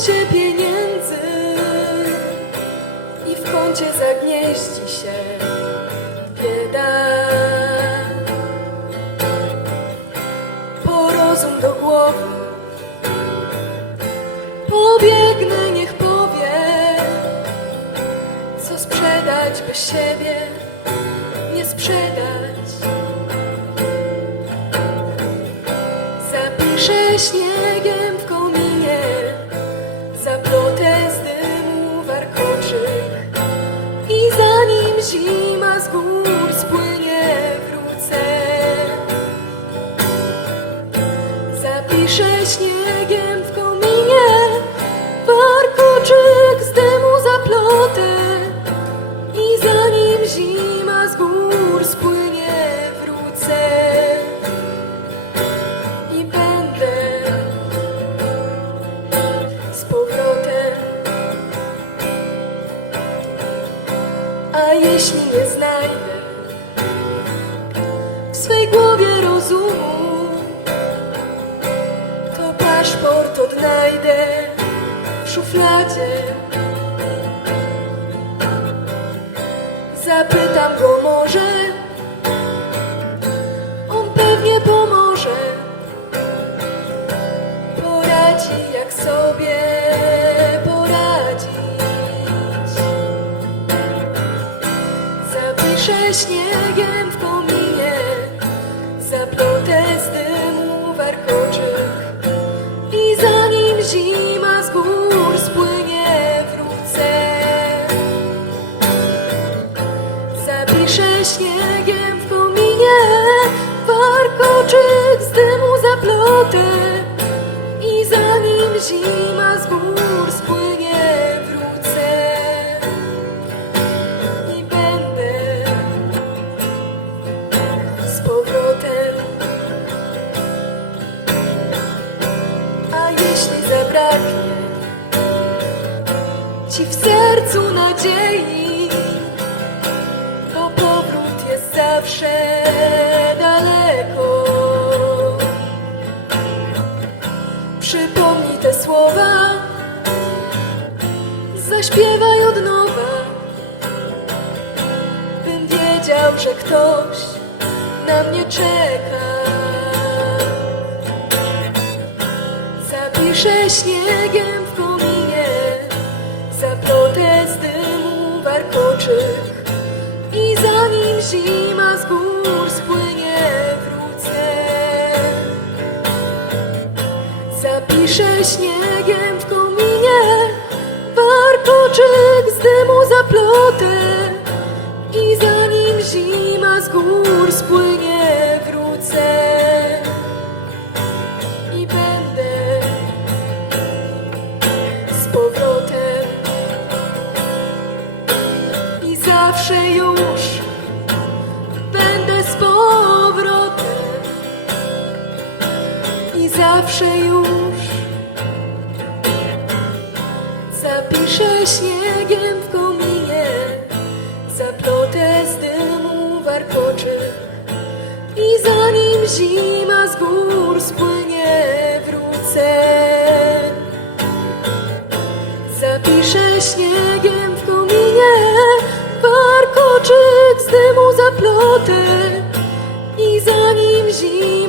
koncie pieniędzy i w kącie zagnieździ się bieda. Po rozum do głowy pobiegnę, niech powie, co sprzedać, by siebie nie sprzedać. Zapiszę śniegiem w kominie zanim zima z A jeśli nie znajdę w swej głowie rozumu, to paszport odnajdę w szufladzie. Zapytam go może, Zapiszę śniegiem w kominie, z dymu warkoczyk. I zanim zima z gór spłynie wrócę. Zapiszę śniegiem w kominie warkoczyk z dymu zaplotę i zanim zima ci w sercu nadziei, to powrót jest zawsze daleko. Przypomnij te słowa, zaśpiewaj od nowa, bym wiedział, że ktoś na mnie czeka. Zapiszę śniegiem w kominie, zaplotę z dymu warkoczyk. I zanim zima z gór spłynie wrócę Zapiszę śniegiem w kominie Warkoczyk z dymu zaplotę I zanim zima z gór zawsze już będę z powrotem i zawsze już zapiszę śniegiem w kominie, zaplutę z dymu warkoczy i zanim zima z gór spłynie wrócę. Zapiszę śniegiem w kominie, Kroczyk z dymu zaploty i za nim zim.